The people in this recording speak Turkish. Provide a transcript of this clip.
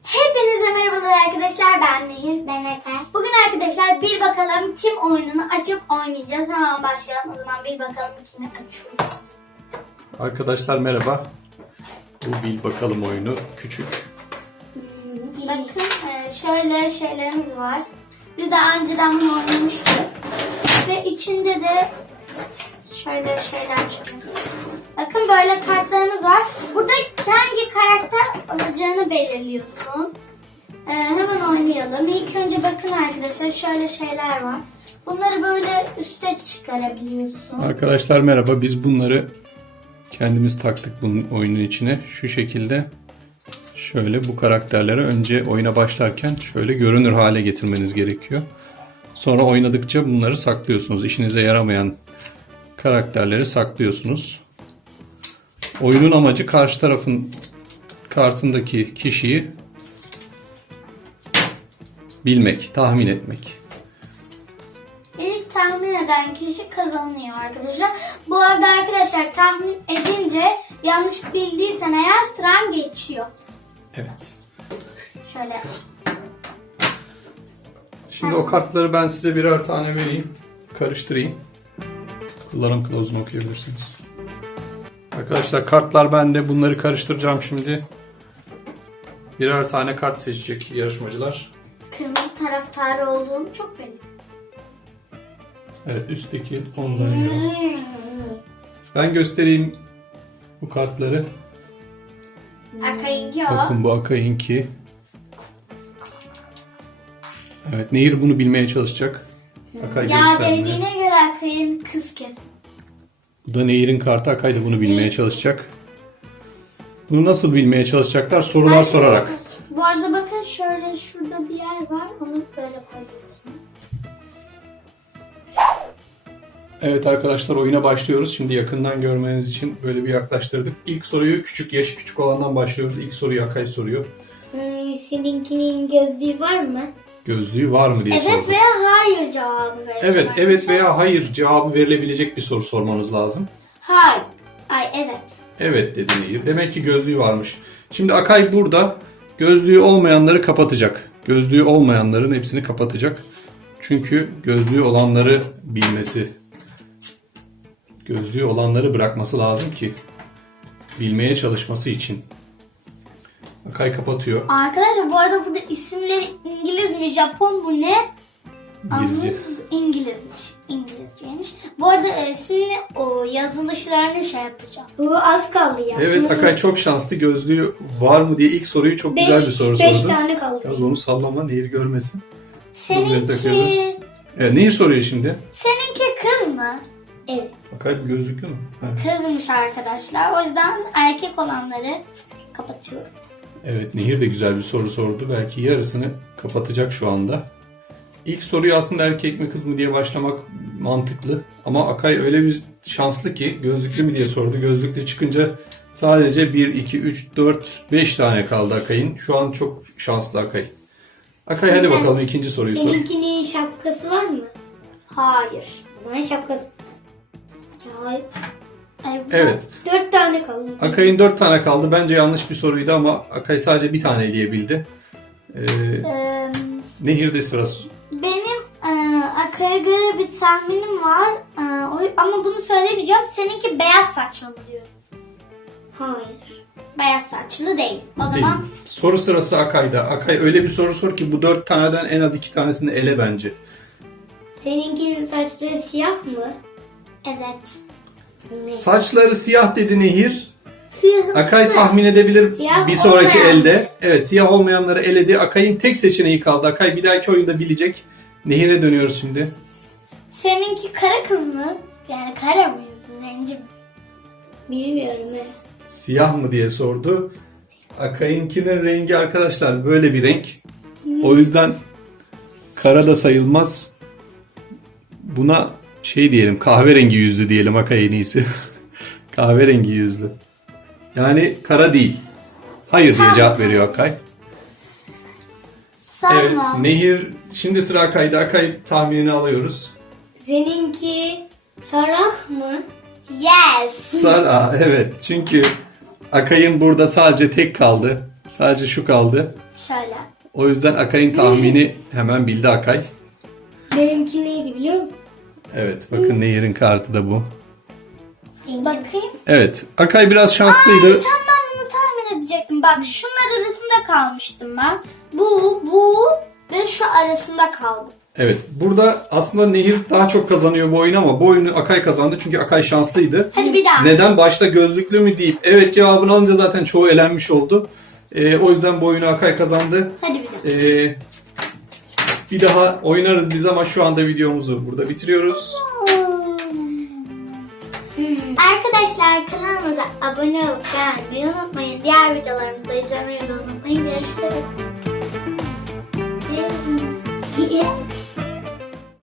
Hepinize merhabalar arkadaşlar, ben Nehir. Ben Efe. Bugün arkadaşlar bir bakalım kim oyununu açıp oynayacağız. Hemen başlayalım. O zaman bir bakalım kimi açıyoruz. Arkadaşlar merhaba. Bu bil bakalım oyunu küçük. Bakın şöyle şeylerimiz var. Biz daha önceden bunu oynamıştık. Ve içinde de şöyle şeyler çıkıyor. Bakın böyle kartlarımız var. Burada hangi karakter alacağını belirliyorsun. Hemen oynayalım. İlk önce bakın arkadaşlar şöyle şeyler var. Bunları böyle üste çıkarabiliyorsun. Arkadaşlar merhaba. Biz bunları kendimiz taktık bunun oyunun içine. Şu şekilde şöyle bu karakterleri önce oyuna başlarken şöyle görünür hale getirmeniz gerekiyor. Sonra oynadıkça bunları saklıyorsunuz. İşinize yaramayan karakterleri saklıyorsunuz. Oyunun amacı karşı tarafın kartındaki kişiyi bilmek, tahmin etmek. İlk tahmin eden kişi kazanıyor arkadaşlar. Bu arada arkadaşlar tahmin edince yanlış bildiysen eğer sıran geçiyor. Evet. Şöyle. Şimdi o kartları ben size birer tane vereyim. Karıştırayım. Kullanım kılavuzunu okuyabilirsiniz. Arkadaşlar kartlar bende. Bunları karıştıracağım şimdi. Birer tane kart seçecek yarışmacılar. Kırmızı taraftarı olduğum çok belli. Evet, üstteki ondan yana. Ben göstereyim bu kartları. Akay'ınki o. Bakın bu Akay'ınki. Evet, Nehir bunu bilmeye çalışacak. Akay Ya göstermiyor. dediğine göre Akay'ın kız kesin. Bu da Nehir'in kartı. Akay da bunu bilmeye çalışacak. Bunu nasıl bilmeye çalışacaklar? Sorular sorarak. Bu arada bakın şöyle şurada bir yer var. Onu böyle koyuyorsunuz. Evet arkadaşlar oyuna başlıyoruz. Şimdi yakından görmeniz için böyle bir yaklaştırdık. İlk soruyu yaşı küçük olandan başlıyoruz. İlk soruyu Akay soruyor. Seninkinin gözlüğü var mı? Gözlüğü var mı diye sordu. Evet veya hayır cevabı verin. Evet, evet veya hayır cevabı verilebilecek bir soru sormanız lazım. Hayır. Ay evet. Evet dedi Nehir. Demek ki gözlüğü varmış. Şimdi Akay burada gözlüğü olmayanları kapatacak. Gözlüğü olmayanların hepsini kapatacak. Çünkü gözlüğü olanları bilmesi, gözlüğü olanları bırakması lazım ki bilmeye çalışması için. Akay kapatıyor. Arkadaşlar bu arada burada isimleri İngiliz mi Japon mu ne? İngilizce. Anladım. İngilizmiş. İngilizceymiş. Bu arada şimdi o yazılışlarını şey yapacağım. Bu az kaldı ya. Evet Akay çok şanslı. Gözlüğü var mı diye ilk soruyu çok güzel bir soru 5 sordu. tane kaldı. Biraz onu sallama, Nehir görmesin. Bunları takıyoruz. Seninki... Evet, Nehir soruyor şimdi. Seninki kız mı? Evet. Akay bu gözlüklü mü? Ha. Kızmış arkadaşlar. O yüzden erkek olanları kapatıyorum. Evet, Nehir de güzel bir soru sordu. Belki yarısını kapatacak şu anda. İlk soruyu aslında erkek mi kız mı diye başlamak mantıklı. Ama Akay öyle bir şanslı ki gözlüklü mü diye sordu. Gözlüklü çıkınca sadece 1, 2, 3, 4, 5 tane kaldı Akay'ın. Şu an çok şanslı Akay. Akay hadi bakalım ikinci soruyu sor. Seninkinin şapkası var mı? Hayır. O zaman şapkası. Hayır. Ay, bu- Evet, 4 tane kaldı. Akay'ın 4 tane kaldı. Bence yanlış bir soruydu ama Akay sadece bir tane diyebildi. Eee, Nehir'de sırası. benim Akay'a göre bir tahminim var. Ama bunu söylemeyeceğim. Seninki beyaz saçlı mı diyor. Hayır. Beyaz saçlı değil. O Değil. zaman Soru sırası Akay'da. Akay öyle bir soru sor ki bu 4 taneden en az 2 tanesini ele bence. Seninkinin saçları siyah mı? evet. Saçları siyah dedi Nehir. Siyah. Akay tahmin edebilir Siyah bir sonraki olmayan. elde. Evet, siyah olmayanları eledi. Akay'ın tek seçeneği kaldı. Akay bir dahaki oyunda bilecek. Nehir'e dönüyoruz şimdi. Seninki kara kız mı? Yani kara mıyız? Zenci mi? Bilmiyorum. Evet. Siyah mı diye sordu. Akay'ınkinin rengi arkadaşlar böyle bir renk. O yüzden kara da sayılmaz. Buna şey diyelim, kahverengi yüzlü diyelim Akay en iyisi. Kahverengi yüzlü. Yani kara değil. Hayır diye cevap veriyor Akay. Evet, Tamam. Nehir şimdi sıra Akay'da. Akay tahminini alıyoruz. Seninki sarah mı? Yes. Sara, evet. Çünkü Akay'ın burada sadece tek kaldı. Sadece şu kaldı. Şöyle. O yüzden Akay'ın tahmini hemen bildi Akay. Benimki neydi biliyor musun? Evet, bakın Nehir'in kartı da bu. Bakayım. Evet, Akay biraz şanslıydı. Tam ben bunu tahmin edecektim. Bak şunlar arasında kalmıştım ben. Bu ve şu arasında kaldım. Evet, burada aslında Nehir daha çok kazanıyor bu oyunu ama bu oyunu Akay kazandı çünkü Akay şanslıydı. Hadi bir daha. Neden? Başta gözlüklü mü deyip evet cevabını alınca zaten çoğu elenmiş oldu. O yüzden bu oyunu Akay kazandı. Hadi bir daha. Bir daha oynarız biz ama şu anda videomuzu burada bitiriyoruz. Arkadaşlar kanalımıza abone olup beğenmeyi unutmayın. Diğer videolarımızı da izlemeyi unutmayın. Görüşürüz.